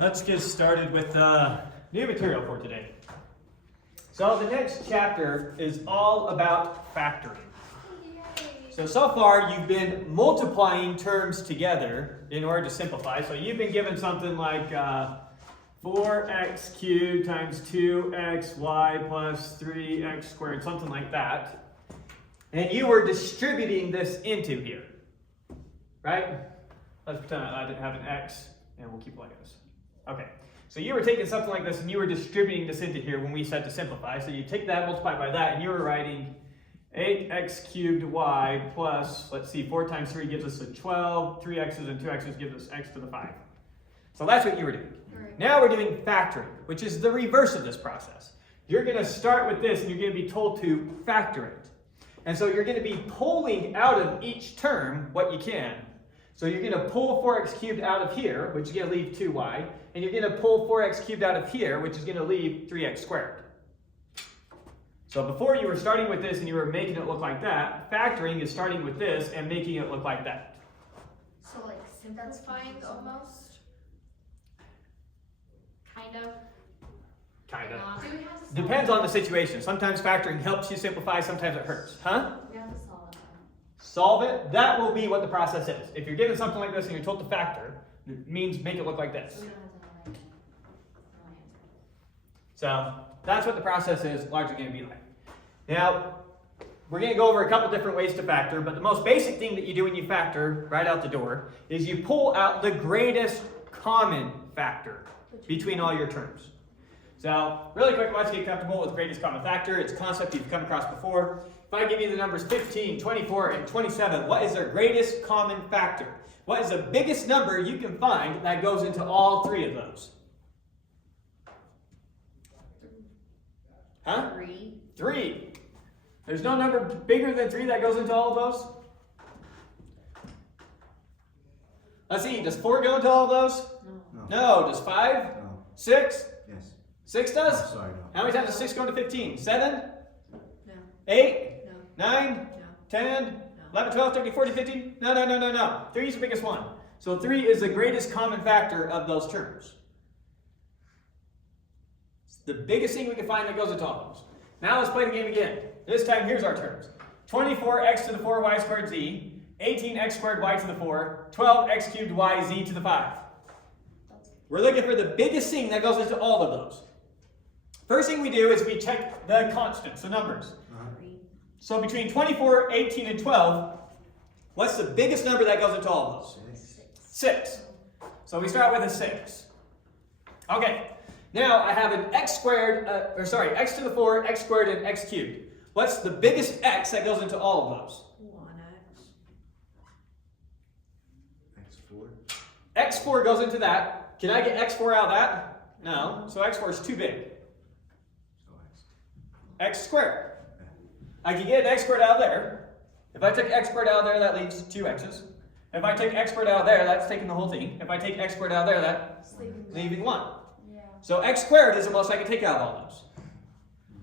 Let's get started with new material for today. So the next chapter is all about factoring. So far you've been multiplying terms together in order to simplify. So you've been given something like 4x cubed times 2xy plus 3x squared, something like that. And you were distributing this into here, right? Let's pretend I didn't have an x, and we'll keep it like this. Okay, so you were taking something like this and you were distributing this into here when we said to simplify. So you take that, multiply by that, and you were writing 8x cubed y plus, let's see, 4 times 3 gives us a 12, 3 x's and 2 x's gives us x to the 5. So that's what you were doing. Right. Now we're doing factoring, which is the reverse of this process. You're going to start with this and you're going to be told to factor it. And so you're going to be pulling out of each term what you can. So you're going to pull 4x cubed out of here, which is going to leave 2y, and you're going to pull 4x cubed out of here, which is going to leave 3x squared. So before you were starting with this and you were making it look like that, factoring is starting with this and making it look like that. So like simplifying almost? Kind of? Kind of. Do we have to Depends on the situation. Sometimes factoring helps you simplify, sometimes it hurts. Huh? We have to solve it. Solve it, that will be what the process is. If you're given something like this and you're told to factor, it means make it look like this. We don't have to know answer. So that's what the process is largely going to be like. Now, we're going to go over a couple different ways to factor, but the most basic thing that you do when you factor right out the door is you pull out the greatest common factor between all your terms. So really quick, let's get comfortable with greatest common factor. It's a concept you've come across before. If I give you the numbers 15, 24, and 27, what is their greatest common factor? What is the biggest number you can find that goes into all three of those? Huh? 3. 3. There's no number bigger than 3 that goes into all of those? Let's see, does 4 go into all of those? No. No. Does 5? No. 6? Yes. 6 does? Oh, sorry, no. How many times does 6 go into 15? 7? No. 8? No. 9? No. 10? 11, 12, 13, 14, 15? No. 3 is the biggest one. So 3 is the greatest common factor of those terms. It's the biggest thing we can find that goes into all those. Now let's play the game again. This time, here's our terms. 24x to the 4y squared z, 18x squared y to the 4, 12x cubed y z to the 5. We're looking for the biggest thing that goes into all of those. First thing we do is we check the constants, the numbers. So between 24, 18, and 12, what's the biggest number that goes into all of those? 6. So we start with a 6. Okay, now I have an x squared, x to the 4, x squared, and x cubed. What's the biggest x that goes into all of those? 1x. x4. x4 goes into that. Can I get x4 out of that? No. So x4 is too big. So x. X squared. I can get x squared out of there. If I take x squared out of there, that leaves 2 x's. If I take x squared out of there, that's taking the whole thing. If I take x squared out of there, that's leaving 1. Yeah. So x squared is the most I can take out of all those.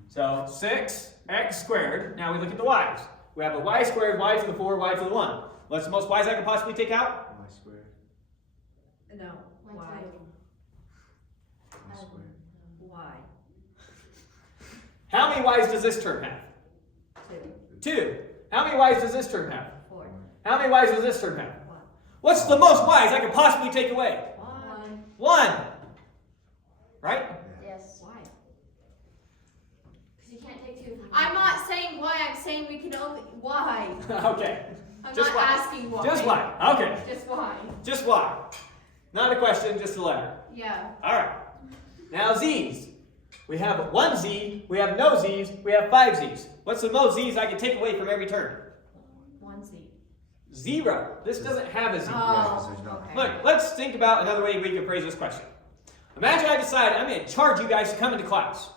So 6x squared. Now we look at the y's. We have a y squared, y to the 4, y to the 1. What's the most y's I can possibly take out? Y squared. No. Y. Y squared. Y. How many y's does this term have? 2. How many y's does this term have? 4. How many y's does this term have? 1. What's the most y's I can possibly take away? 1. 1. Right? Yes. Why? Because you can't take 2. I'm not saying why. I'm saying we can only why. Okay. I'm Just not why. asking why. Just y. Okay. Just why. Just y. Not a question, just a letter. Yeah. Alright. Now z's. We have 1 z, we have no z's, we have 5 z's. What's the most z's I can take away from every term? 1 Z. 0. This doesn't have a z. Yeah, 'cause there's not. okay. Look, let's think about another way we can phrase this question. Imagine I decide I'm going to charge you guys to come into class.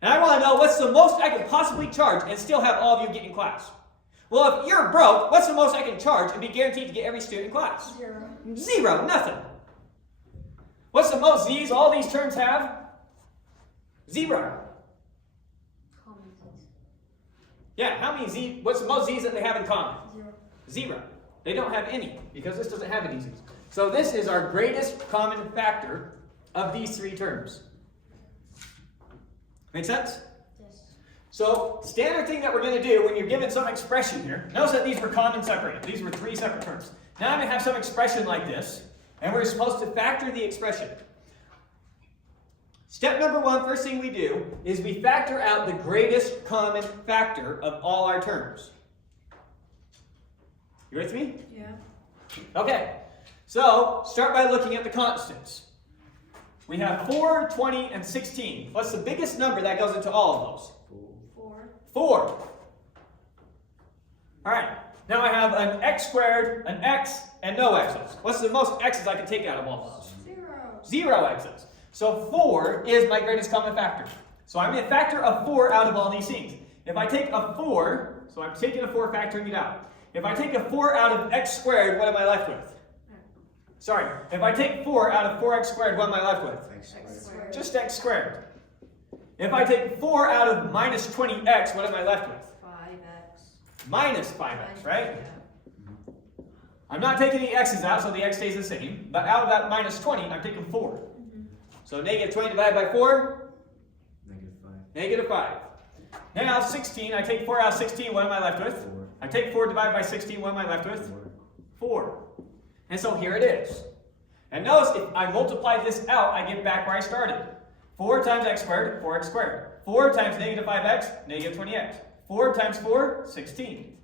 And I want to know what's the most I can possibly charge and still have all of you get in class. Well, if you're broke, what's the most I can charge and be guaranteed to get every student in class? 0. 0. Nothing. What's the most z's all these terms have? 0. Common sense. Yeah, how many z? What's the most z's that they have in common? 0. 0. They don't have any because this doesn't have any z's. So this is our greatest common factor of these three terms. Make sense? Yes. So, standard thing that we're going to do when you're given some expression here, notice that these were common separated. These were three separate terms. Now I'm going to have some expression like this, and we're supposed to factor the expression. Step number one, first thing we do, is we factor out the greatest common factor of all our terms. You with me? Yeah. Okay, so start by looking at the constants. We have 4, 20, and 16. What's the biggest number that goes into all of those? 4. 4. All right, now I have an x squared, an x, and no x's. What's the most x's I can take out of all of those? 0. 0 x's. So 4 is my greatest common factor. So I'm going to factor a 4 out of all these things. If I take a 4, so I'm taking a 4, factoring it out. If I take a 4 out of x squared, what am I left with? Sorry, if I take 4 out of 4x squared, what am I left with? X X squared. squared. Just x squared. If I take 4 out of minus 20x, what am I left with? 5x. Minus 5x, right? Yeah. I'm not taking the x's out, so the x stays the same. But out of that minus 20, I'm taking 4. So negative 20 divided by 4? Negative 5. Negative 5. Now 16, I take 4 out of 16, what am I left with? 4. I take 4 divided by 16, what am I left with? 4. And so here it is. And notice if I multiply this out, I get back where I started. 4 times x squared, 4x squared. 4 times negative 5x, negative 20x. 4 times 4, 16.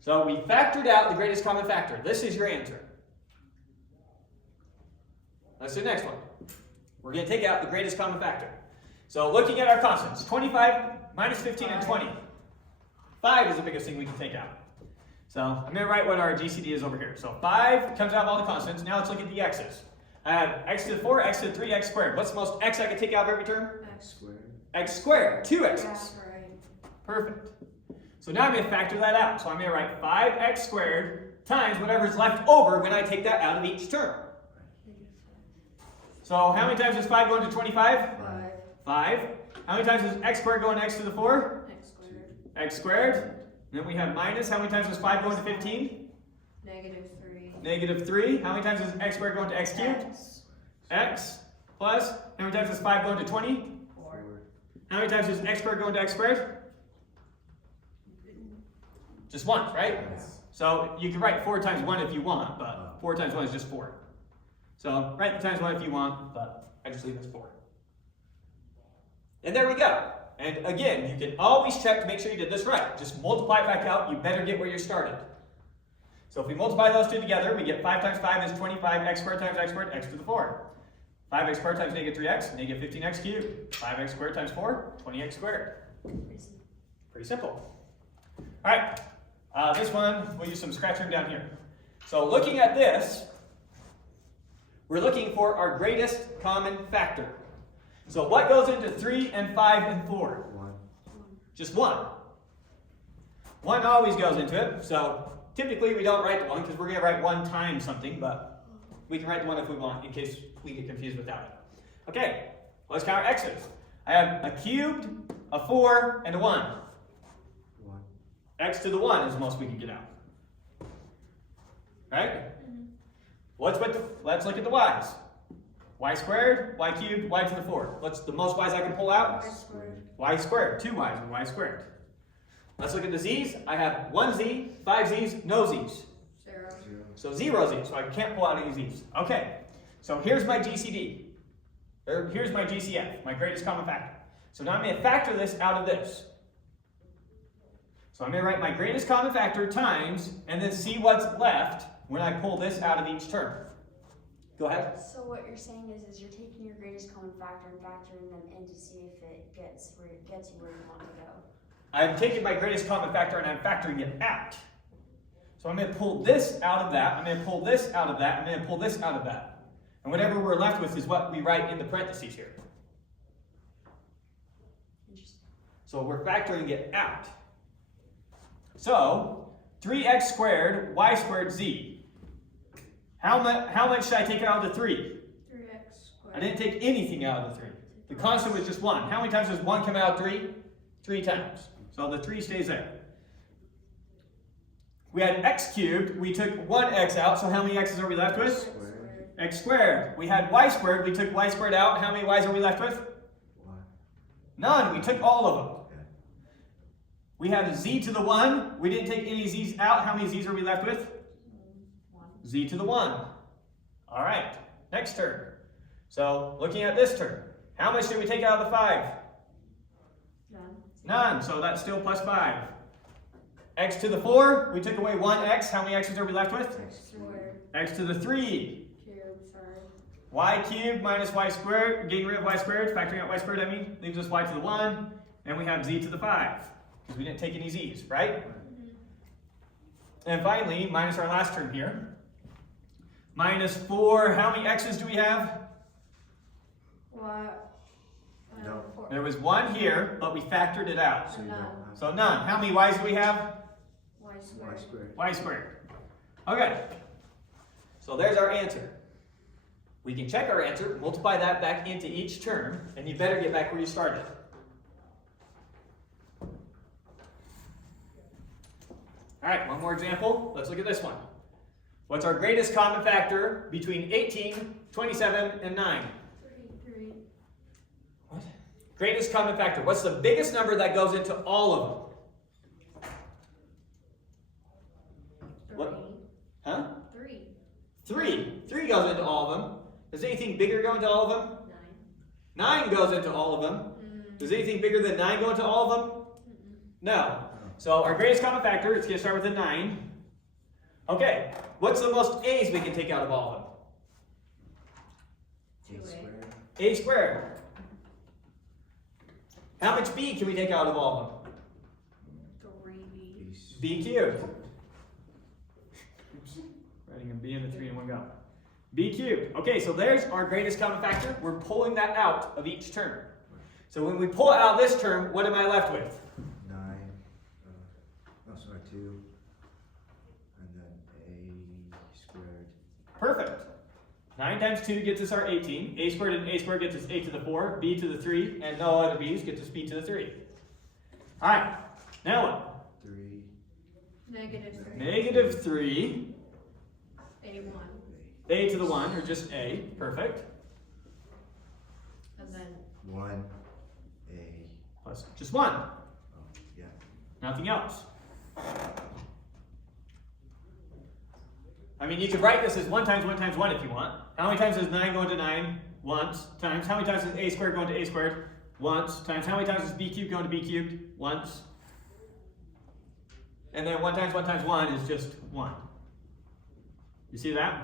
So we factored out the greatest common factor. This is your answer. Let's do the next one. We're going to take out the greatest common factor. So looking at our constants, 25, minus 15, and 20. 5 is the biggest thing we can take out. So I'm going to write what our GCD is over here. So 5 comes out of all the constants. Now let's look at the x's. I have x to the 4, x to the 3, x squared. What's the most x I can take out of every term? X Squared. X squared. 2 Yeah, x's. right. Perfect. So now I'm going to factor that out. So I'm going to write 5x squared times whatever's left over when I take that out of each term. So how many times is 5 going to 25? 5. 5. How many times is x squared going to x to the 4? X squared. X squared. Then we have minus. How many times is 5 going to 15? Negative 3. Negative 3. How many times is x squared going to x cubed? X. X. Plus. How many times is 5 going to 20? 4. How many times is x squared going to x squared? Just once, right? Yes. So you can write 4 times 1 if you want, but 4 times 1 is just 4. So write the times 1 if you want, but I just leave it as 4. And there we go. And again, you can always check to make sure you did this right. Just multiply it back out. You better get where you started. So if we multiply those two together, we get 5 times 5 is 25, x squared times x squared, x to the 4. 5x squared times negative 3x, negative 15x cubed. 5x squared times 4, 20x squared. Pretty simple. All right, this one, we'll use some scratch room down here. So looking at this, we're looking for our greatest common factor. So what goes into 3 and 5 and 4? 1. Just 1. 1 always goes into it. So typically we don't write the 1 because we're going to write 1 times something, but we can write the 1 if we want in case we get confused without it. Okay, let's count our x's. I have a cubed, a 4, and a 1. 1. X to the 1 is the most we can get out. Right? Let's look at the y's. Y squared, y cubed, y to the 4. What's the most y's I can pull out? Y squared. Y squared. 2 y's and y squared. Let's look at the z's. I have 1 z, 5 z's, no z's. 0. 0. So 0 z's, so I can't pull out any z's. Okay, so here's my GCD. Or here's my GCF, my greatest common factor. So now I'm going to factor this out of this. So I'm going to write my greatest common factor times, and then see what's left when I pull this out of each term. Go ahead. So what you're saying is you're taking your greatest common factor and factoring them in to see if it gets you where you want to go. I'm taking my greatest common factor and I'm factoring it out. So I'm going to pull this out of that, I'm going to pull this out of that, I'm going to pull this out of that. And whatever we're left with is what we write in the parentheses here. Interesting. So we're factoring it out. So 3x squared, y squared, z. How much should I take out of the 3? 3x squared. I didn't take anything out of the 3. The constant was just 1. How many times does 1 come out of 3? 3 times. So the 3 stays there. We had x cubed. We took 1 x out. So how many x's are we left with? Squared. x squared. We had y squared. We took y squared out. How many y's are we left with? One. None. We took all of them. Okay. We have z to the 1. We didn't take any z's out. How many z's are we left with? 1. Z to the 1. All right. Next term. So looking at this term, how much did we take out of the 5? None. None. So that's still plus 5. X to the 4. We took away 1x. How many x's are we left with? X Squared. X to the 3. Cube, sorry. Y cubed minus y squared, getting rid of y squared, factoring out y squared, I mean, leaves us y to the 1, and we have z to the 5, because we didn't take any z's, right? And finally, minus our last term here. Minus 4, how many x's do we have? Y. No. 4. There was 1 here, but we factored it out. So you don't have So none. How many y's do we have? Y y squared. squared. Y squared. Okay. So there's our answer. We can check our answer, multiply that back into each term, and you better get back where you started. All right, one more example. Let's look at this one. What's our greatest common factor between 18, 27, and 9? 3. What? Greatest common factor. What's the biggest number that goes into all of them? 3. What? Huh? 3. 3. 3 goes into all of them. Does anything bigger go into all of them? 9. 9 goes into all of them. Does anything bigger than 9 go into all of them? No. So our greatest common factor, it's going to start with a 9. Okay, what's the most a's we can take out of all of them? 8 squared. A squared. How much b can we take out of all of them? 3b. B cubed. Oops. Writing a b and a 3 in one go. B cubed. Okay, so there's our greatest common factor. We're pulling that out of each term. So when we pull out this term, what am I left with? 9. Oh, sorry, 2. And then a squared. Perfect. 9 times 2 gets us our 18. A squared and a squared gets us a to the 4, b to the 3, and no other b's gets us b to the 3. All right, now what? 3. Negative 3. Negative 3, A1. a to the 1, or just a. Perfect. And then 1. A. Plus just 1. Oh, yeah. Nothing else. I mean, you could write this as 1 times 1 times 1 if you want. How many times does 9 go into 9? Once. Times how many times does a squared go into a squared? Once. Times how many times does b cubed go into b cubed? Once. And then 1 times 1 is just 1. You see that?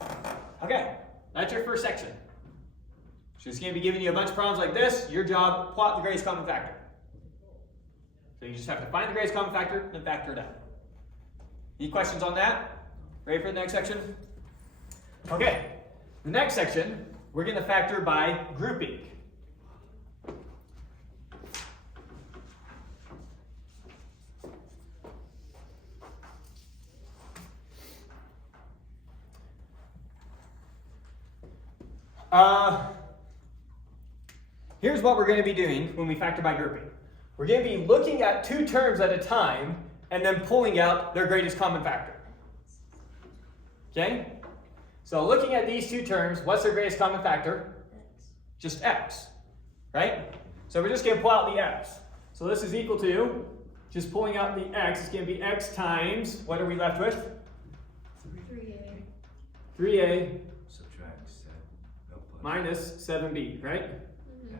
Yeah. Okay, that's your first section. So it's going to be giving you a bunch of problems like this. Your job, plot the greatest common factor. So you just have to find the greatest common factor and factor it out. Any questions on that? Ready for the next section? Okay, the next section, we're going to factor by grouping. Here's what we're going to be doing when we factor by grouping. We're going to be looking at 2 terms at a time and then pulling out their greatest common factor. Okay? So looking at these 2 terms, what's their greatest common factor? X. Just x, right? So we're just going to pull out the x. So this is equal to, just pulling out the x, it's going to be x times, what are we left with? 3a. 3a Subtract 7. No, plus. minus 7b, right? Yeah.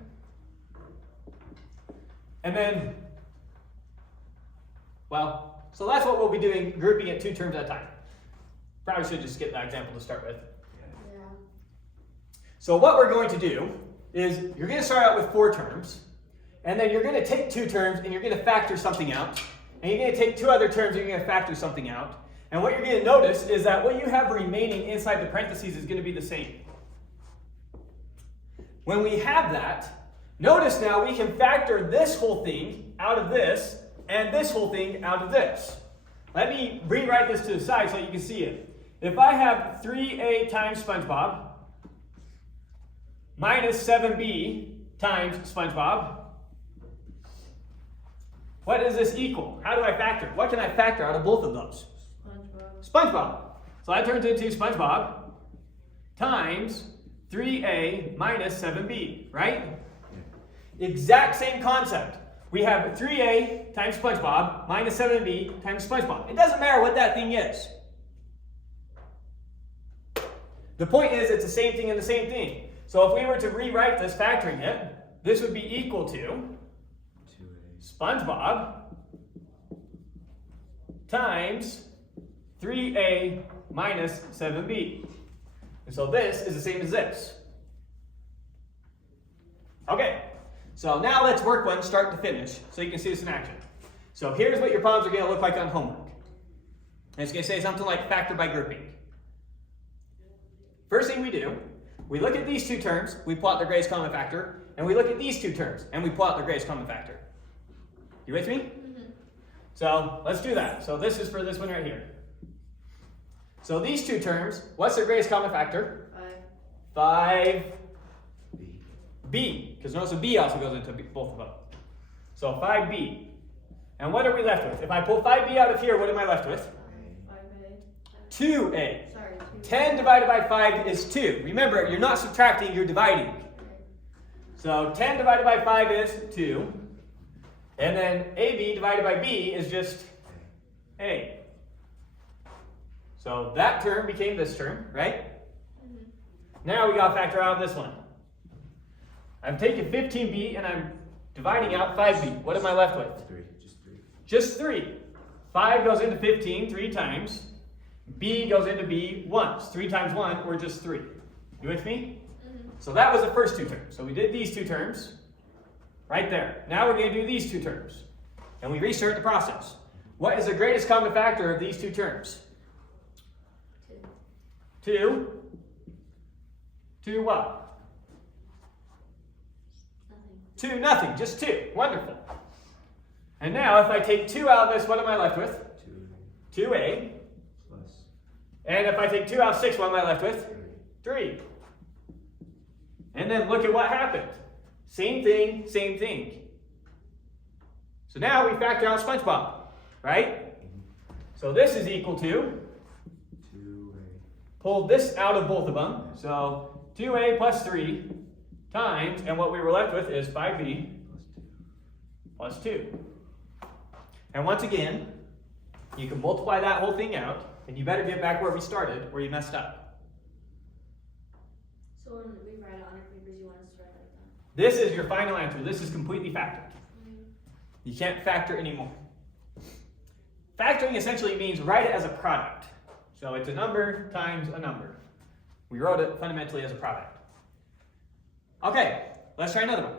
And then, well, so that's what we'll be doing, grouping it 2 terms at a time. Probably should just skip that example to start with. Yeah. Yeah. So what we're going to do is you're going to start out with 4 terms, and then you're going to take 2 terms and you're going to factor something out, and you're going to take 2 other terms and you're going to factor something out. And what you're going to notice is that what you have remaining inside the parentheses is going to be the same. When we have that, notice now we can factor this whole thing out of this and this whole thing out of this. Let me rewrite this to the side so you can see it. If I have 3a times SpongeBob minus 7b times SpongeBob, what does this equal? How do I factor? What can I factor out of both of those? SpongeBob. SpongeBob. So that turns into SpongeBob times 3a minus 7b, right? Yeah. Exact same concept. We have 3a times SpongeBob minus 7b times SpongeBob. It doesn't matter what that thing is. The point is it's the same thing and the same thing. So if we were to rewrite this factoring it, this would be equal to 2a. SpongeBob times 3a minus 7b. And so this is the same as this. Okay, so now let's work one start to finish so you can see this in action. So here's what your problems are going to look like on homework. And it's going to say something like factor by grouping. First thing we do, we look at these two terms, we plot their greatest common factor, and we look at these two terms, and we plot their greatest common factor. You with me? So let's do that. So this is for this one right here. So these two terms, what's their greatest common factor? 5b. B. Because notice a b also goes into both of them. So 5b. And what are we left with? If I pull 5b out of here, what am I left with? 5a. 2a. Sorry, 2. 10 divided by 5 is 2. Remember, you're not subtracting, you're dividing. So 10 divided by 5 is 2. And then AB divided by B is just A. So that term became this term, right? Now we got to factor out this one. I'm taking 15B and I'm dividing out 5B. What am I left with? 3. Just 3. Just 3. 5 goes into 15 3 times. B goes into B once. 3 times 1, or just 3. You with me? So that was the first two terms. So we did these two terms right there. Now we're going to do these two terms. And we restart the process. What is the greatest common factor of these two terms? 2. 2 what? Nothing. 2, nothing. Just 2. Wonderful. And now if I take 2 out of this, what am I left with? 2a. 2a. Plus And if I take 2 out of 6, what am I left with? 3. And then look at what happened. Same thing, same thing. So now we factor out SpongeBob, right? So this is equal to, 2a. pull this out of both of them. So 2a plus 3 times, and what we were left with is 5b Plus 2. plus 2. And once again, you can multiply that whole thing out, and you better get back where we started, where you messed up. So when we write it on our papers, you want us to write like that? This is your final answer. This is completely factored. You can't factor anymore. Factoring essentially means write it as a product. So it's a number times a number. We wrote it fundamentally as a product. Okay, let's try another one.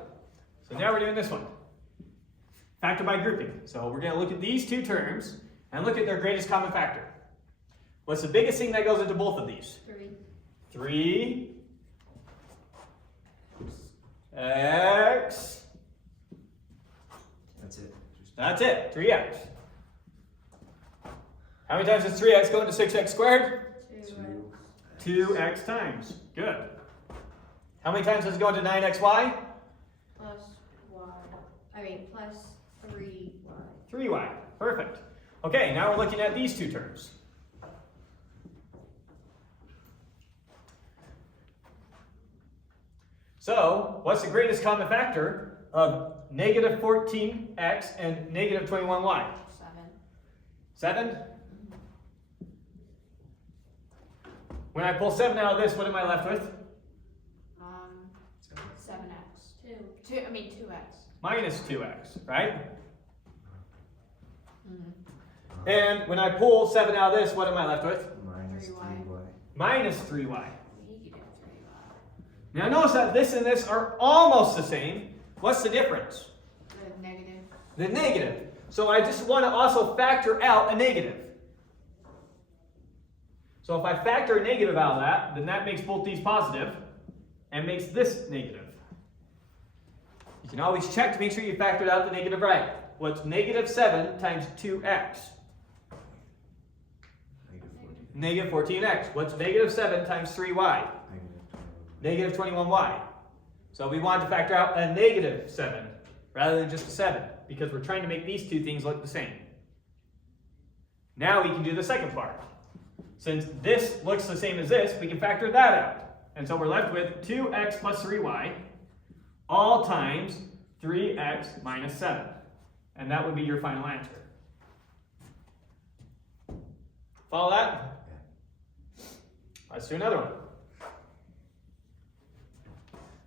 So now we're doing this one. Factor by grouping. So we're going to look at these two terms and look at their greatest common factor. What's the biggest thing that goes into both of these? 3. 3 x. That's it. Just That's it, 3x. How many times does 3x go into 6x squared? 2. 2x times. Good. How many times does it go into 9xy? Plus y. I mean, plus 3y. 3y. Perfect. Okay, now we're looking at these two terms. So, what's the greatest common factor of negative 14x and negative 21y? 7. 7? When I pull 7 out of this, what am I left with? 7x. 2. 2x. Minus 2x, right? And when I pull 7 out of this, what am I left with? minus 3y. 3y. Minus 3y. Negative 3y. Now notice that this and this are almost the same. What's the difference? The negative. The negative. So I just want to also factor out a negative. So if I factor a negative out of that, then that makes both these positive and makes this negative. You can always check to make sure you factored out the negative right. What's negative 7 times 2x? Negative 14. Negative 14x. What's negative 7 times 3y? Negative 21. Negative 21y. So we want to factor out a negative 7 rather than just a 7 because we're trying to make these two things look the same. Now we can do the second part. Since this looks the same as this, we can factor that out. And so we're left with 2x plus 3y, all times 3x minus 7. And that would be your final answer. Follow that? Let's do another one.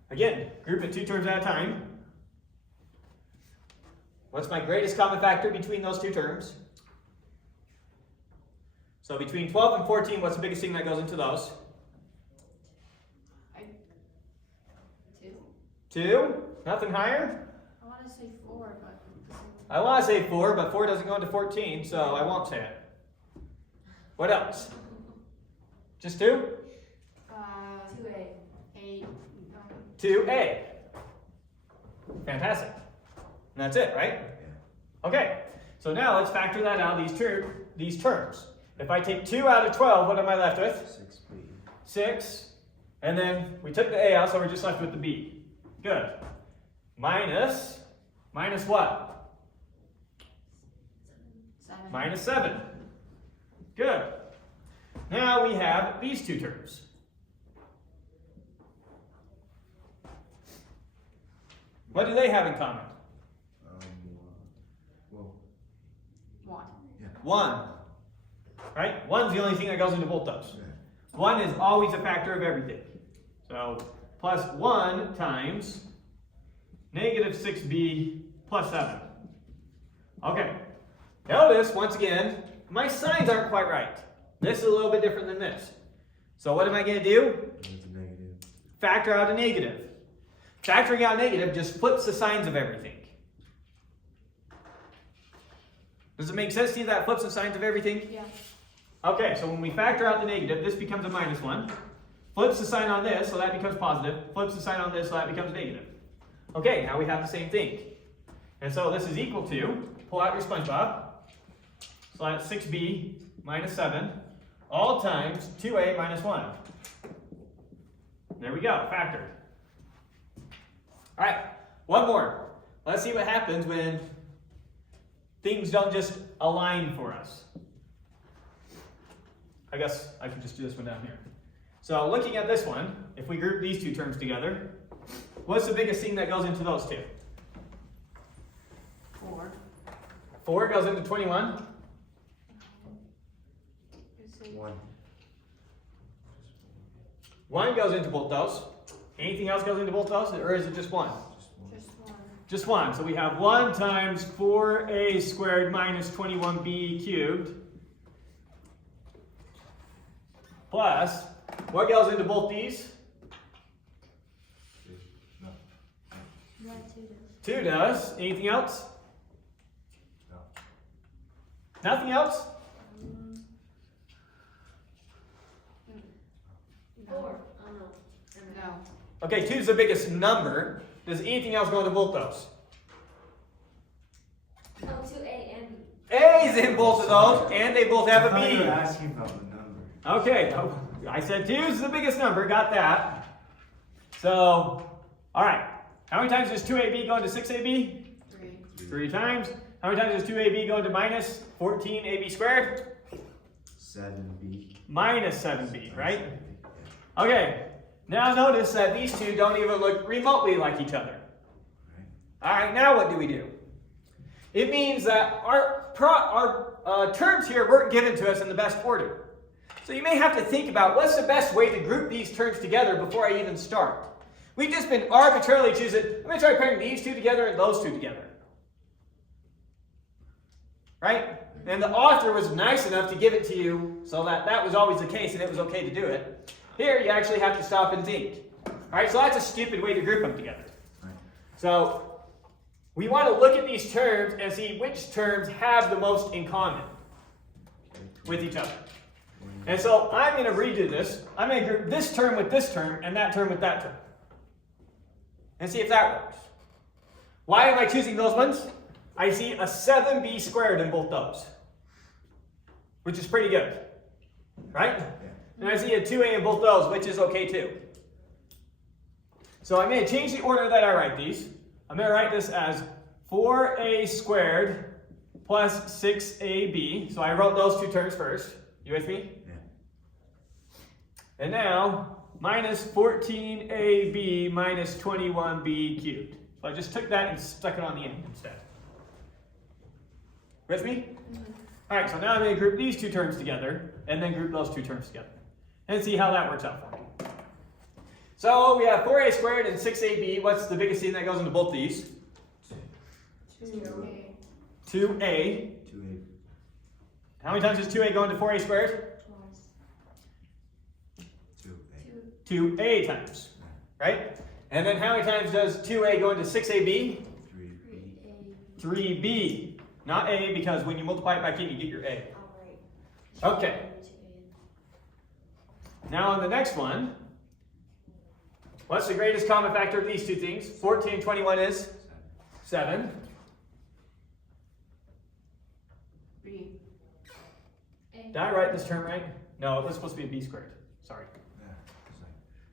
Again, group it 2 terms at a time. What's my greatest common factor between those 2 terms? So between 12 and 14, what's the biggest thing that goes into those? 2. 2? Nothing higher? I want to say 4, but. I want to say 4, but 4 doesn't go into 14, so I won't say it. What else? Just 2? 2a. 8. 2a. Fantastic. And that's it, right? Okay, so now let's factor that out, these terms. If I take 2 out of 12, what am I left with? 6b. 6. And then we took the a out, so we're just left with the b. Good. Minus what? 7. Minus 7. Good. Now we have these 2 terms. What do they have in common? Well, 1. yeah. 1. Right? 1's the only thing that goes into both those. Yeah. 1 is always a factor of everything. So plus 1 times negative 6b plus 7. Okay. Notice, once again, my signs aren't quite right. This is a little bit different than this. So what am I going to do? It's a negative. Factor out a negative. Factoring out negative just flips the signs of everything. Does it make sense to you that flips the signs of everything? Yeah. Okay, so when we factor out the negative, this becomes a minus 1. Flips the sign on this, so that becomes positive. Flips the sign on this, so that becomes negative. Okay, now we have the same thing. And so this is equal to, pull out your SpongeBob. So that's 6b minus 7, all times 2a minus 1. There we go, factored. All right, one more. Let's see what happens when things don't just align for us. I guess I could just do this one down here. So looking at this one, if we group these 2 terms together, what's the biggest thing that goes into those 2? 4. 4 goes into 21. 1. 1 goes into both those. Anything else goes into both those, or is it just 1? Just 1. Just 1. So we have 1 times 4a squared minus 21b cubed. Plus, what goes into both these? No. Yeah, 2 does. 2 does. Anything else? No. Nothing else? 4. Oh no. No. Okay, 2 is the biggest number. Does anything else go into both those? Oh, 2a and b. A is in both of those, and they both have I a thought you were B. asking about the number. Okay, I said 2 is the biggest number, got that. So, all right. How many times does 2ab go into 6ab? 3. 3 times. How many times does 2ab go into minus 14ab squared? 7b. Minus 7b, right? Okay, now notice that these 2 don't even look remotely like each other. All right, now what do we do? It means that our terms here weren't given to us in the best order. So you may have to think about what's the best way to group these terms together before I even start. We've just been arbitrarily choosing, I'm going to try pairing these 2 together and those 2 together. Right? And the author was nice enough to give it to you so that that was always the case and it was okay to do it. Here you actually have to stop and think. All right, so that's a stupid way to group them together. Right. So we want to look at these terms and see which terms have the most in common with each other. And so I'm going to redo this. I'm going to group this term with this term and that term with that term. And see if that works. Why am I choosing those ones? I see a 7b squared in both those, which is pretty good, right? Yeah. And I see a 2a in both those, which is okay too. So I'm going to change the order that I write these. I'm going to write this as 4a squared plus 6ab. So I wrote those 2 terms first. You with me? Yeah. And now minus 14ab minus 21b cubed. So I just took that and stuck it on the end instead. With me? All right, so now I'm going to group these two terms together and then group those two terms together and see how that works out for me. So we have 4a squared and 6ab. What's the biggest thing that goes into both these? 2a. 2a. How many times does 2a go into 4a squared? 2a. 2a times, right? And then how many times does 2a go into 6ab? 3b. 3b. Not a, because when you multiply it back in, you get your a. Okay. Now on the next one, what's the greatest common factor of these two things? 14 and 21 is 7. B. Did I write this term right? No, it was supposed to be a b squared. Sorry.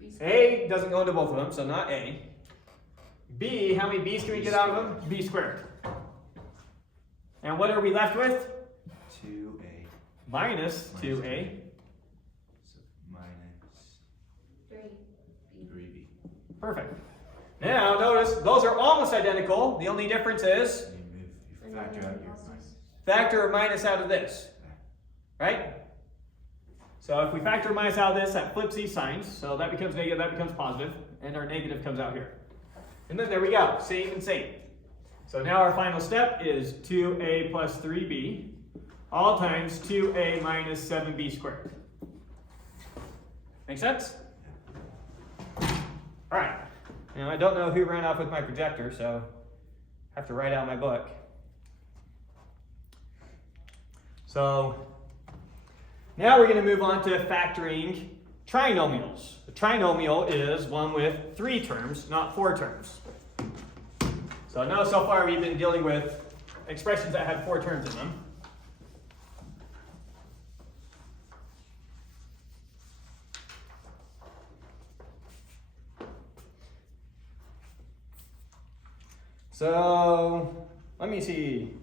B. A doesn't go into both of them, so not a. B, how many b's can we get out of them? B squared. And what are we left with? 2a. Minus 2a. So minus 3b. Perfect. Now notice those are almost identical. The only difference is You factor out your minus. factor a minus out of this. Right? So if we factor a minus out of this, that flips these signs. So that becomes negative, that becomes positive, and our negative comes out here. And then there we go, same and same. So now our final step is 2a plus 3b, all times 2a minus 7b squared. Make sense? All right. Now I don't know who ran off with my projector, so I have to write out my book. So now we're going to move on to factoring trinomials. A trinomial is one with 3 terms, not 4 terms. So now so far we've been dealing with expressions that have 4 terms in them. So let me see.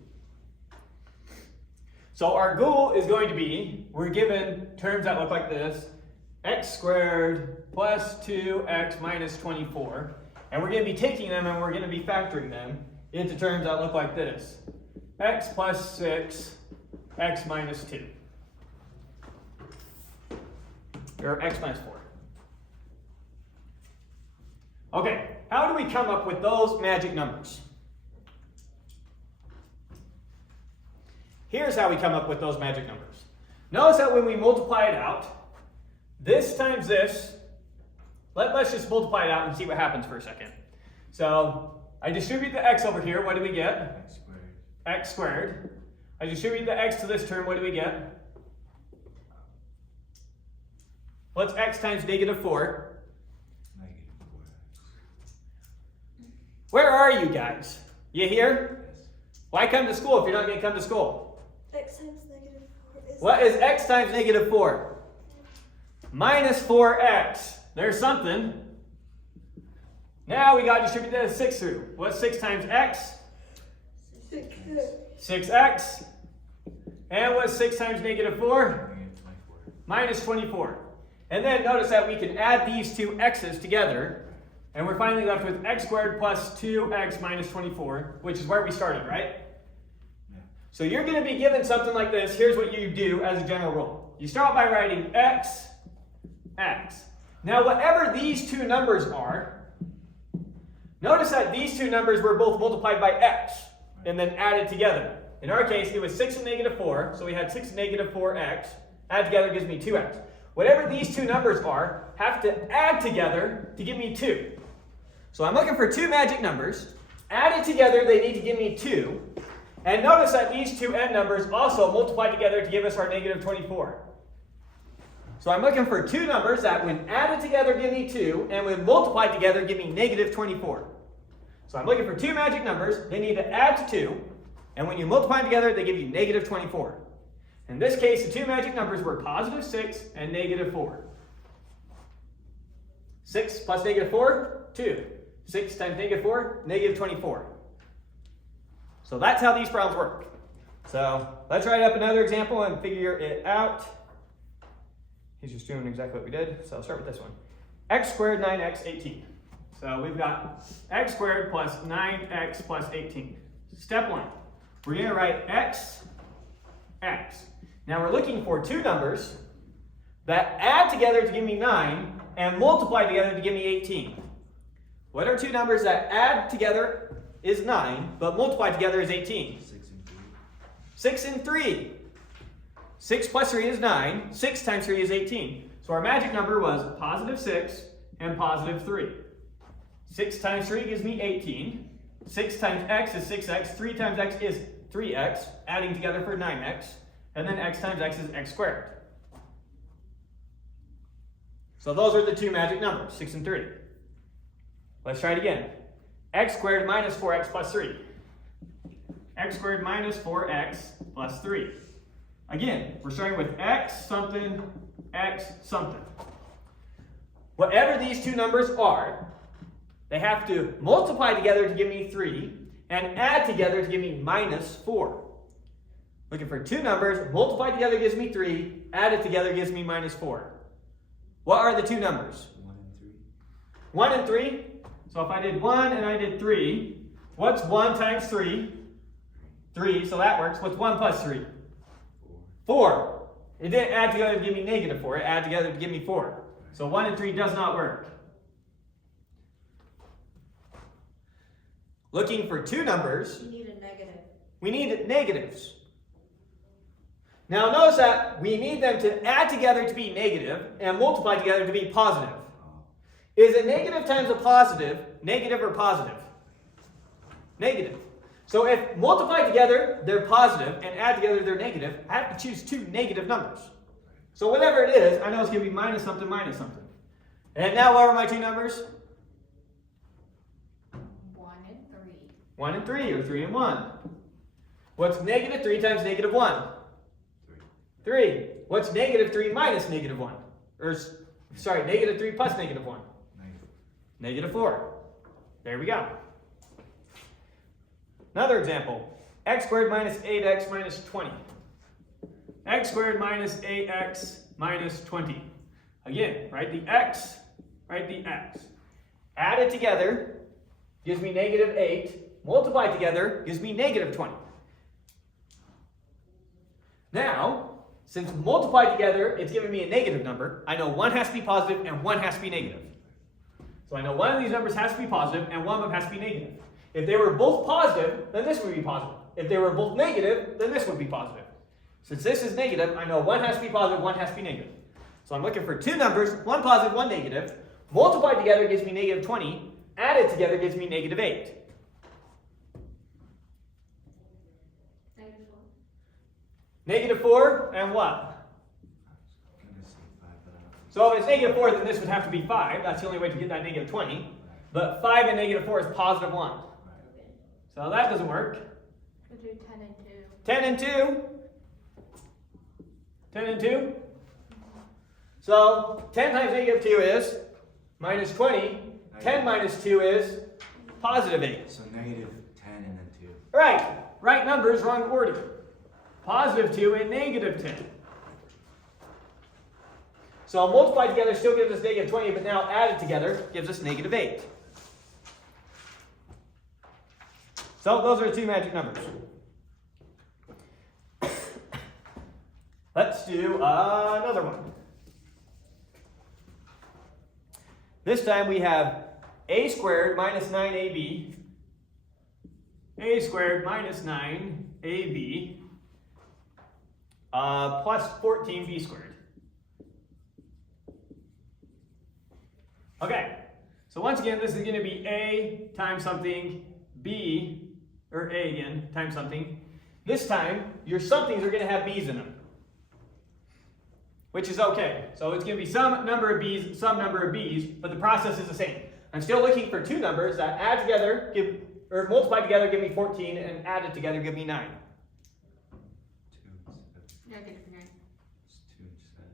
So our goal is going to be, we're given terms that look like this, x squared plus 2x minus 24. And we're going to be taking them and we're going to be factoring them into terms that look like this. X plus 6, x minus 2. Or x minus 4. Okay, how do we come up with those magic numbers? Here's how we come up with those magic numbers. Notice that when we multiply it out, this times this, let's just multiply it out and see what happens for a second. So I distribute the x over here, what do we get? X squared. X squared. I distribute the x to this term, what do we get? What's x times negative 4? Negative 4x. Where are you guys? You here? Yes. Why come to school if you're not going to come to school? X times negative 4 is... What is x times negative 4? Minus 4x. There's something. Now we got to distribute that 6 through. What's 6 times x? 6x. And what's 6 times negative 4? Negative 24. Minus 24. And then notice that we can add these two x's together. And we're finally left with x squared plus 2x minus 24, which is where we started, right? Yeah. So you're going to be given something like this. Here's what you do as a general rule. You start by writing x, x. Now whatever these two numbers are, notice that these two numbers were both multiplied by x and then added together. In our case, it was 6 and negative 4, so we had 6 and negative 4x. Add together gives me 2x. Whatever these two numbers are, have to add together to give me 2. So I'm looking for 2 magic numbers. Added together, they need to give me 2. And notice that these two end numbers also multiply together to give us our negative 24. So I'm looking for 2 numbers that when added together give me 2, and when multiplied together give me negative 24. So I'm looking for 2 magic numbers. They need to add to 2, and when you multiply them together, they give you negative 24. In this case, the 2 magic numbers were positive 6 and negative 4. 6 plus negative 4, 2. 6 times negative 4, negative 24. So that's how these problems work. So let's write up another example and figure it out. He's just doing exactly what we did. So I'll start with this one. x squared 9x 18. So we've got x squared plus 9x plus 18. Step one, we're going to write x. Now we're looking for two numbers that add together to give me 9 and multiply together to give me 18. What are two numbers that add together is 9, but multiply together is 18? 6 and 3. 6 plus 3 is 9. 6 times 3 is 18. So our magic number was positive 6 and positive 3. 6 times 3 gives me 18. 6 times x is 6x. 3 times x is 3x, adding together for 9x. And then x times x is x squared. So those are the two magic numbers, 6 and 3. Let's try it again. X squared minus 4x plus 3. X squared minus 4x plus 3. Again, we're starting with x something, Whatever these two numbers are, they have to multiply together to give me 3 and add together to give me minus 4. Looking for two numbers, multiply together gives me 3, added together gives me minus 4. What are the two numbers? 1 and 3. 1 and 3. So if I did 1 and I did 3, what's 1 times 3? 3, so that works. What's 1 plus 3? 4. It didn't add together to give me negative 4. It added together to give me 4. So 1 and 3 does not work. Looking for two numbers. You need a negative. We need negatives. Now notice that we need them to add together to be negative and multiply together to be positive. Is a negative times a positive negative or positive? Negative. So if multiply together they're positive and add together they're negative, I have to choose two negative numbers. So whatever it is, I know it's going to be minus something. And now what are my two numbers? 1 and 3. 1 and 3, or 3 and 1. What's negative 3 times negative 1? 3. What's negative 3 minus negative 1? Or, sorry, negative 3 plus negative 1? Negative 4. There we go. Another example. X squared minus 8x minus 20. X squared minus 8x minus 20. Again, write the x, write the x. Add it together gives me negative 8. Multiply together gives me negative 20. Now, since multiply together, it's giving me a negative number. I know one has to be positive and one has to be negative. So I know one of these numbers has to be positive and one of them has to be negative. If they were both positive, then this would be positive. If they were both negative, then this would be positive. Since this is negative, I know one has to be positive, one has to be negative. So I'm looking for two numbers, one positive, one negative. Multiplied together gives me negative 20. Added together gives me negative 8. Negative 4 and what? So if it's negative 4, then this would have to be 5. That's the only way to get that negative 20. But 5 and negative 4 is positive 1. So that doesn't work. We'll do 10 and 2. 10 and 2. 10 and 2. So 10 times negative 2 is minus 20. 10 minus 2 is positive 8. So negative 10 and then 2. Right. Right numbers, wrong order. Positive 2 and negative 10. So multiplied together still gives us negative 20, but now added together gives us negative 8. So those are the two magic numbers. Let's do another one. This time we have a squared minus 9ab. A squared minus 9ab plus 14b squared. Okay, so once again, this is going to be a times something, b, or a again, times something. This time, your somethings are going to have b's in them, which is okay. So it's going to be some number of b's, some number of b's, but the process is the same. I'm still looking for two numbers that add together, or multiply together, give me 14, and added together, give me 9. 2 and 7. Negative 9. It's 2 and 7.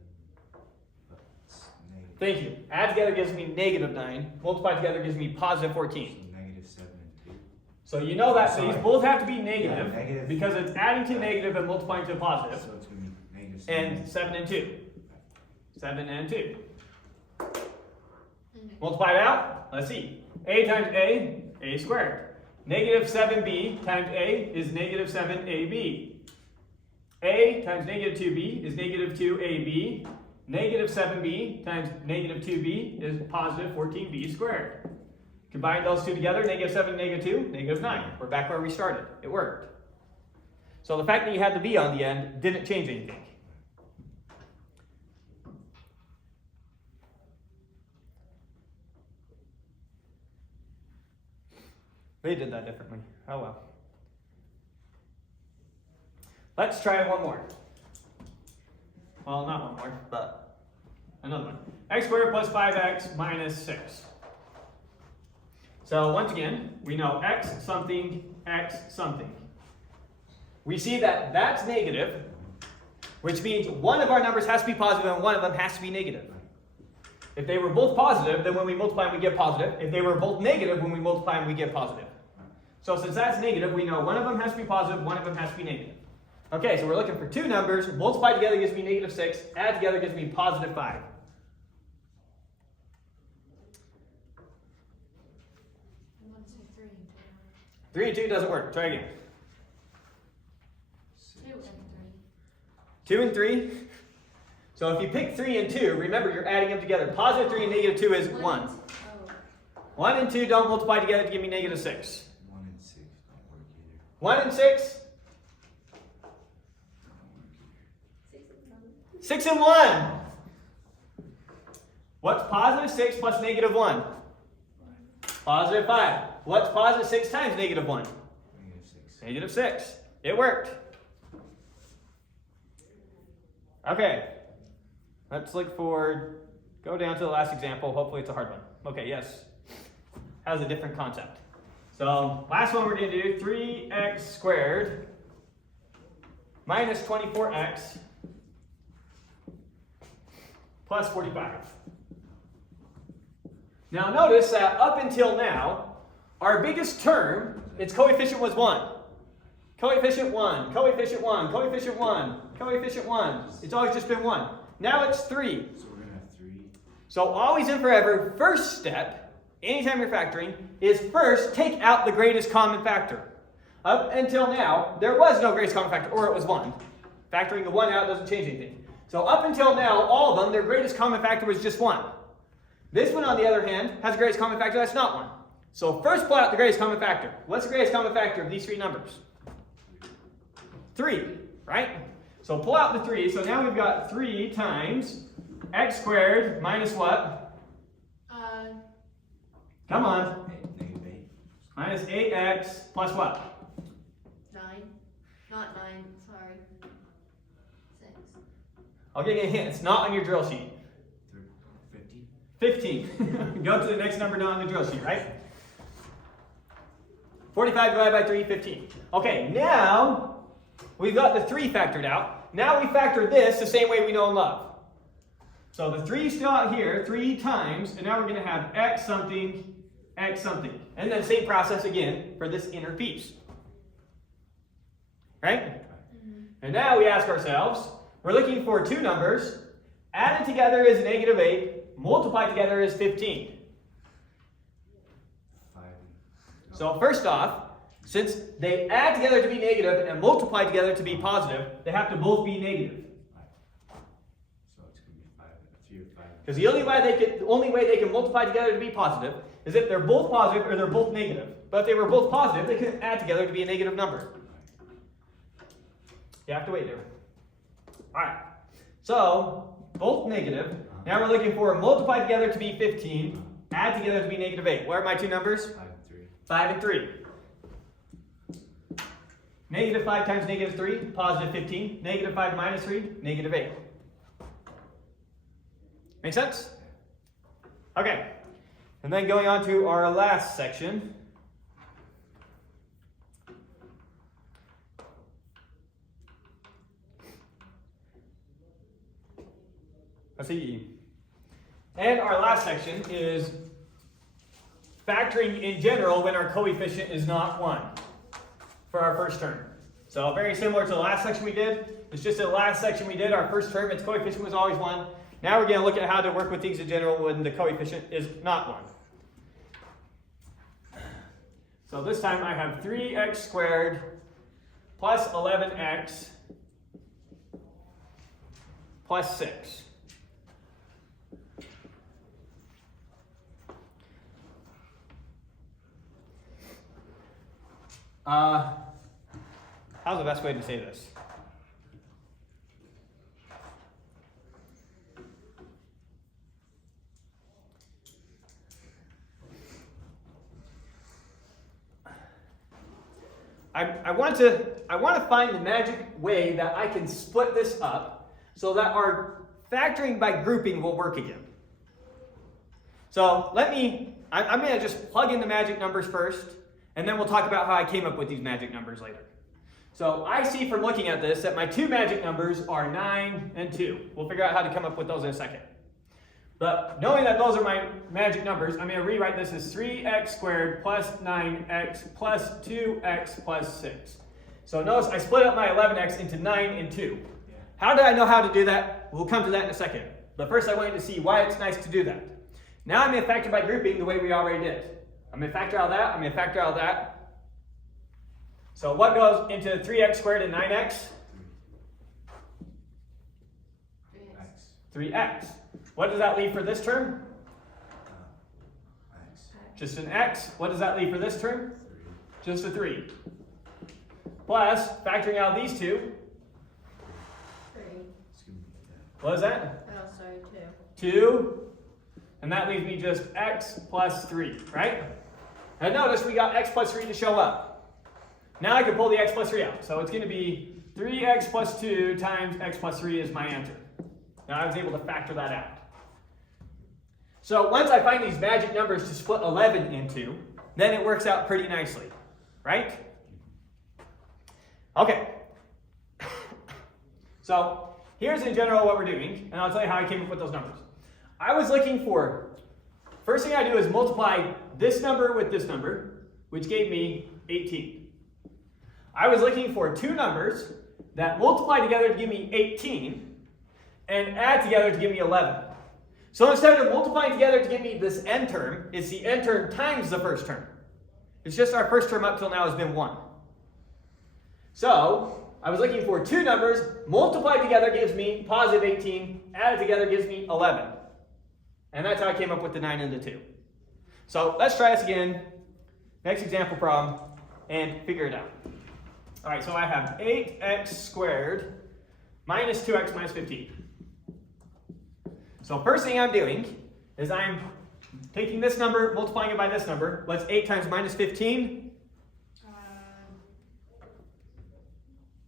But it's negative. Thank you. Add together gives me negative 9. Multiply together gives me positive 14. So negative 7 and 2. So you know that these Sorry. both have to be negative, Yeah, negative. because it's adding to negative and multiplying to a positive. So it's going to be negative 7. And 7 and 2. 7 and 2. Multiply it out. Let's see. A times A squared. Negative 7b times A is negative 7ab. A times negative 2b is negative 2ab. Negative 7b times negative 2b is positive 14b squared. Combine those two together, negative 7, negative 2, negative 9. We're back where we started. It worked. So the fact that you had the b on the end didn't change anything. They did that differently. Oh well. Let's try one more. Well, not one more, but another one. X squared plus 5x minus 6. So once again, we know x something. We see that that's negative, which means one of our numbers has to be positive and one of them has to be negative. If they were both positive, then when we multiply them, we get positive. If they were both negative, when we multiply them, we get positive. So since that's negative, we know one of them has to be positive, one of them has to be negative. Okay, so we're looking for two numbers. Multiply together gives me negative 6. Add together gives me positive 5. I want to say 3 and 3 and 2 doesn't work. Try again. 2 and 3. 2 and 3. So if you pick 3 and 2, remember you're adding them together. Positive 3 and negative 2 is 1. Oh. 1 and 2 don't multiply together to give me negative 6. 1 and 6 don't work either. 1 and 6. 6 and 1. What's positive 6 plus negative 1? Positive 5. What's positive 6 times negative 1? Negative 6. Negative 6. It worked. Okay. Let's look for, go down to the last example. Hopefully it's a hard one. Okay, yes. Has a different concept. So last one we're going to do, 3x squared minus 24x plus 45. Now notice that up until now, our biggest term, its coefficient was 1. Coefficient 1, coefficient 1, coefficient 1, coefficient 1. It's always just been 1. Now it's 3. So we're going to have 3. So always and forever, first step, anytime you're factoring, is first take out the greatest common factor. Up until now, there was no greatest common factor, or it was 1. Factoring the 1 out doesn't change anything. So up until now, all of them, their greatest common factor was just 1. This one, on the other hand, has a greatest common factor that's not 1. So first pull out the greatest common factor. What's the greatest common factor of these three numbers? 3, right? So pull out the 3. So now we've got 3 times x squared minus what? Come on. Negative 8. Minus 8x plus what? 9. Not 9, sorry. 6. I'll give you a hint. It's not on your drill sheet. 50. 15. Go to the next number not on the drill sheet, right? 45 divided by 3, 15. Okay, now we've got the 3 factored out. Now we factor this the same way we know and love. So the 3 is still out here, 3 times, and now we're going to have x something. And then same process again for this inner piece. Right? Mm-hmm. And now we ask ourselves, we're looking for two numbers. Added together is negative 8. Multiplied together is 15. 5. So first off, since they add together to be negative and multiply together to be positive, they have to both be negative. So it's going to be 5. 3 or 5. Because the only way they can multiply together to be positive is if they're both positive or they're both negative. But if they were both positive, they couldn't add together to be a negative number. You have to wait there. Alright. So, both negative. Now we're looking for multiply together to be 15, add together to be negative 8. What are my two numbers? 5 and 3. 5 and 3. Negative 5 times negative 3, positive 15. Negative 5 minus 3, negative 8. Make sense? Okay. And then going on to our last section. Let's see. And our last section is factoring in general when our coefficient is not 1 for our first term. So very similar to the last section we did. It's just the last section we did, our first term, its coefficient was always 1. Now we're going to look at how to work with things in general when the coefficient is not 1. So this time I have 3x squared plus 11x plus 6. How's the best way to say this? I want to find the magic way that I can split this up so that our factoring by grouping will work again. So I'm going to just plug in the magic numbers first, and then we'll talk about how I came up with these magic numbers later. So I see from looking at this that my two magic numbers are 9 and 2. We'll figure out how to come up with those in a second. But knowing that those are my magic numbers, I'm going to rewrite this as 3x squared plus 9x plus 2x plus 6. So notice I split up my 11x into 9 and 2. How did I know how to do that? We'll come to that in a second. But first I want you to see why it's nice to do that. Now I'm going to factor by grouping the way we already did. I'm going to factor out that, I'm going to factor out that. So what goes into 3x squared and 9x? 3x. What does that leave for this term? X. Just an x. What does that leave for this term? Just a 3. Plus, factoring out these two, 3. It's gonna be that. what is that? Oh, sorry, 2. 2. And that leaves me just x plus 3, right? And notice we got x plus 3 to show up. Now I can pull the x plus 3 out. So it's going to be 3x plus 2 times x plus 3 is my answer. Now I was able to factor that out. So once I find these magic numbers to split 11 into, then it works out pretty nicely, right? Okay. So here's in general what we're doing, and I'll tell you how I came up with those numbers. I was looking for, first thing I do is multiply this number with this number, which gave me 18. I was looking for two numbers that multiply together to give me 18 and add together to give me 11. So instead of multiplying together to give me this n term, it's the n term times the first term. It's just our first term up till now has been 1. So I was looking for two numbers, multiplied together gives me positive 18, added together gives me 11. And that's how I came up with the 9 and the 2. So let's try this again. Next example problem, and figure it out. All right, so I have 8x squared minus 2x minus 15. So first thing I'm doing is I'm taking this number, multiplying it by this number. What's 8 times minus 15?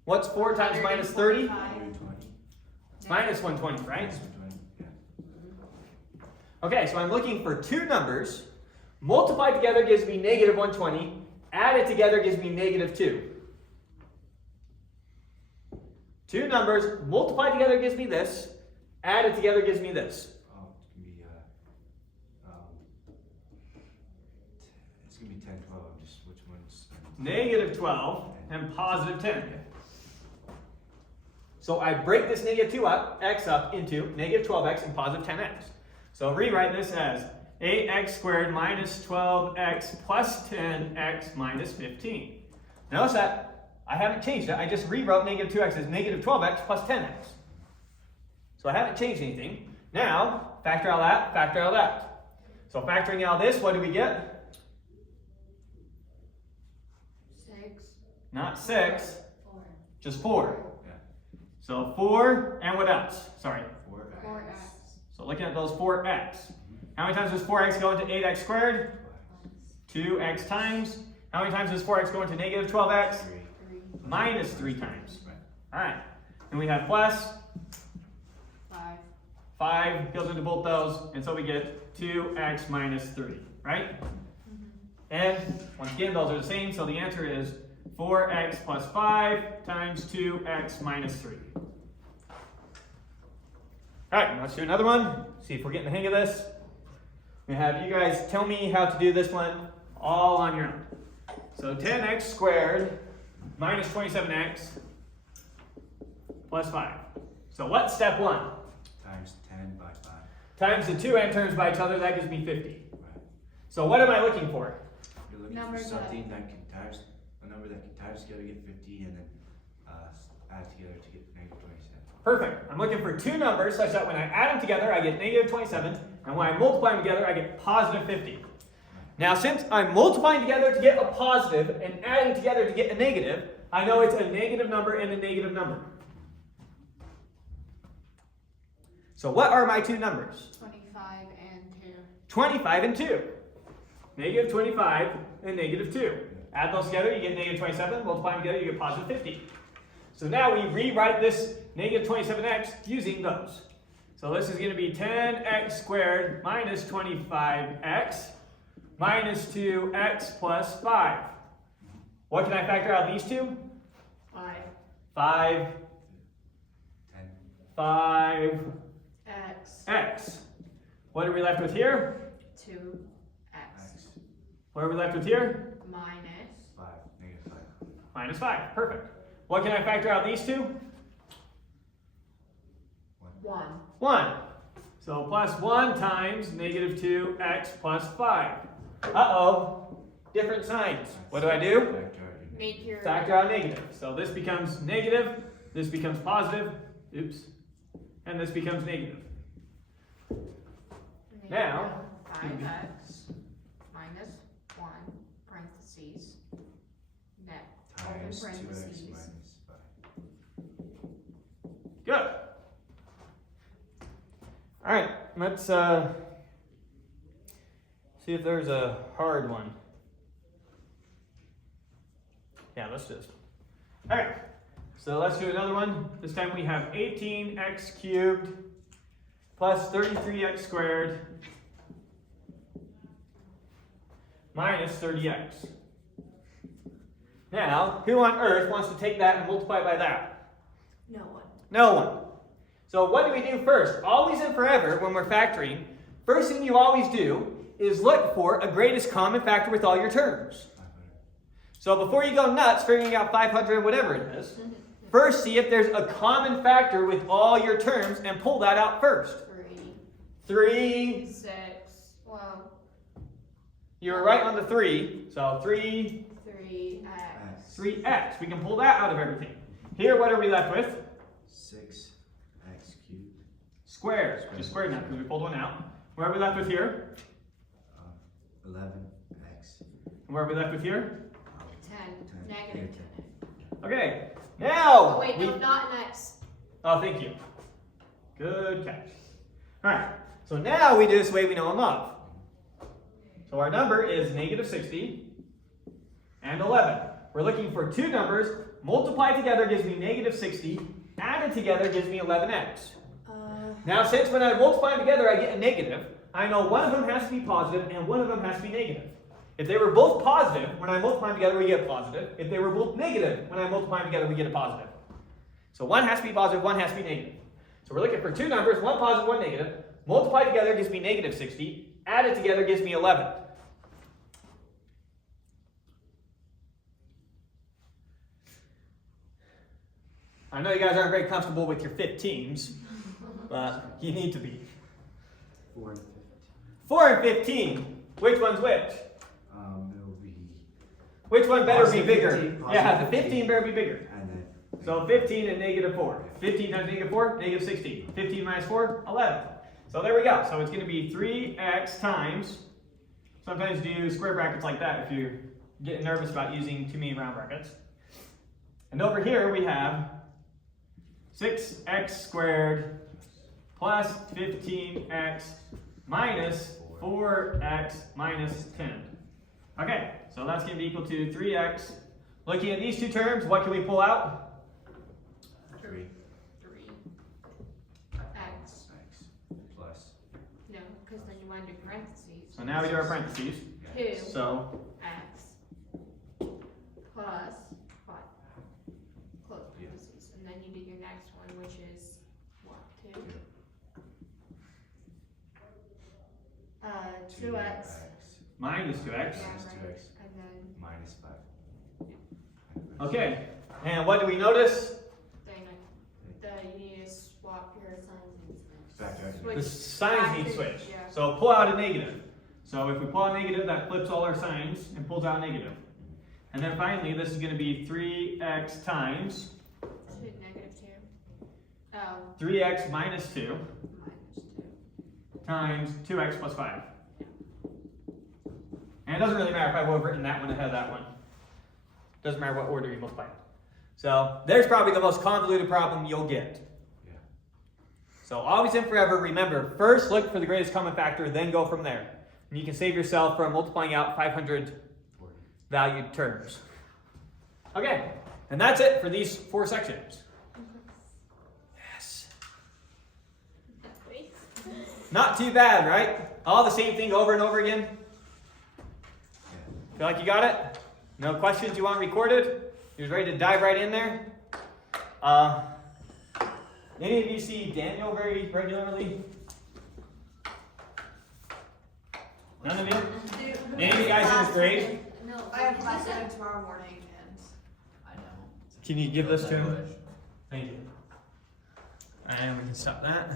What's 4 times minus 30? 120. Minus 120, right? Minus 120. Yeah. Okay, so I'm looking for two numbers. Multiplied together gives me negative 120. Added together gives me negative 2. Two numbers, multiplied together gives me this. Added together gives me this. Oh, it's gonna be 10, 12. Just which one's? Negative 12 and positive 10. So I break this negative 2x up into negative 12x and positive 10x. So I'll rewrite this as 8x squared minus 12x plus 10x minus 15. Notice that I haven't changed it. I just rewrote negative 2x as negative 12x plus 10x. So I haven't changed anything. Now, factor out that, factor out that. So factoring out this, what do we get? 6. Not 6, 4. just 4. Yeah. So 4, and what else? Sorry. 4x. 4x. So looking at those 4x. How many times does 4x go into 8x squared? 2x times. How many times does 4x go into negative 12x? 3. 3. Minus 3 times. Right. All right. And we have plus 5. 5 goes into both those, and so we get 2x minus 3, right? And once again, those are the same, so the answer is 4x plus 5 times 2x minus 3. All right, let's do another one. See if we're getting the hang of this. We have you guys tell me how to do this one all on your own. So 10x squared minus 27x plus 5. So what's step 1? Times 10 by times the two n terms by each other, that gives me 50. Right. So what am I looking for? You're looking Numbers for that- something that can times, a number that can times together get 50 and then add together to get negative 27. Perfect. I'm looking for two numbers such that when I add them together, I get negative 27, and when I multiply them together, I get positive 50. Now, since I'm multiplying together to get a positive and adding together to get a negative, I know it's a negative number and a negative number. So what are my two numbers? 25 and 2. 25 and 2. Negative 25 and negative 2. Add those together, you get negative 27. Multiply them together, you get positive 50. So now we rewrite this negative 27x using those. So this is going to be 10x squared minus 25x minus 2x plus 5. What can I factor out these two? 5. 5, 10. 5, X. x. What are we left with here? 2. X. X. What are we left with here? Minus 5. Negative 5. Minus 5. Perfect. What can I factor out these two? 1. 1. So plus 1 times negative 2x plus 5. Uh-oh. Different signs. What do I do? Factor out your negative. Make your Factor out negative. So this becomes negative, this becomes positive, oops, and this becomes negative. Now- 5x minus 1 parentheses net open Times 2x parentheses. minus 5. Good. All right, let's see if there's a hard one. Yeah, let's just. All right, so let's do another one. This time we have 18x cubed plus 33x squared minus 30x. Now, who on earth wants to take that and multiply by that? No one. No one. So what do we do first? Always and forever when we're factoring, first thing you always do is look for a greatest common factor with all your terms. 500. So before you go nuts figuring out 500, whatever it is, first see if there's a common factor with all your terms and pull that out first. 3, 6. Well, you were right on the 3, so 3, 3x. 3x. We can pull that out of everything. Here, what are we left with? 6x cubed. Squares. Just squared now because we pulled one out. Where are we left with here? 11x. And where are we left with here? 10. 10. Negative 10. Okay, now Oh, wait, we... no, not an x. Oh, thank you. Good catch. All right, so now we do this the way we know them off. So our number is negative 60 and 11. We're looking for two numbers. Multiplied together gives me negative 60. Added together gives me 11x. Now, since when I multiply them together, I get a negative, I know one of them has to be positive and one of them has to be negative. If they were both positive, when I multiply them together, we get positive. If they were both negative, when I multiply them together, we get a positive. So one has to be positive, one has to be negative. So we're looking for two numbers, one positive, one negative. Multiplied together gives me negative 60. Added together gives me 11. I know you guys aren't very comfortable with your 15s, but you need to be. 4 and 15. 4 and 15. Which one's which? It'll be. Which one better be Positive bigger? 15, Yeah, the positive 15 better be bigger. And then. So 15 and negative 4. 15 times negative 4, negative 16. 15 minus 4, 11. So there we go. So it's going to be 3x times. Sometimes do square brackets like that if you're getting nervous about using too many round brackets. And over here we have 6x squared plus 15x minus 4x minus 10. Okay, so that's going to be equal to 3x. Looking at these two terms, what can we pull out? 3 X. x plus. No, because then you want to do parentheses. So now we do our parentheses. 2 So x plus 5. Close Yeah. parentheses. And then you do your next one, which is what? 2? 2x. minus 2x. Yeah, Minus right. 2x. And then Minus 5. Okay, and what do we notice? you need to swap your signs and stuff. Factor. The signs need to switch. Yeah. So pull out a negative. So if we pull out negative, that flips all our signs and pulls out negative. And then finally, this is going to be 3x times To negative 2. Oh, 3x minus 2 minus 2. times 2x plus 5. And it doesn't really matter if I would have written that one ahead of that one. Doesn't matter what order you multiply it. So there's probably the most convoluted problem you'll get. Yeah. So always and forever, remember, first look for the greatest common factor, then go from there. And you can save yourself from multiplying out 500 valued terms. Okay, and that's it for these 4 sections. Yes. Not too bad, right? All the same thing over and over again. Feel like you got it? No questions you want recorded? You're ready to dive right in there? Any of you see Daniel very regularly? None of you? Any of you guys in his grade? No. I have class with him tomorrow morning, and I know. Can you give this to him? Thank you. And we can stop that.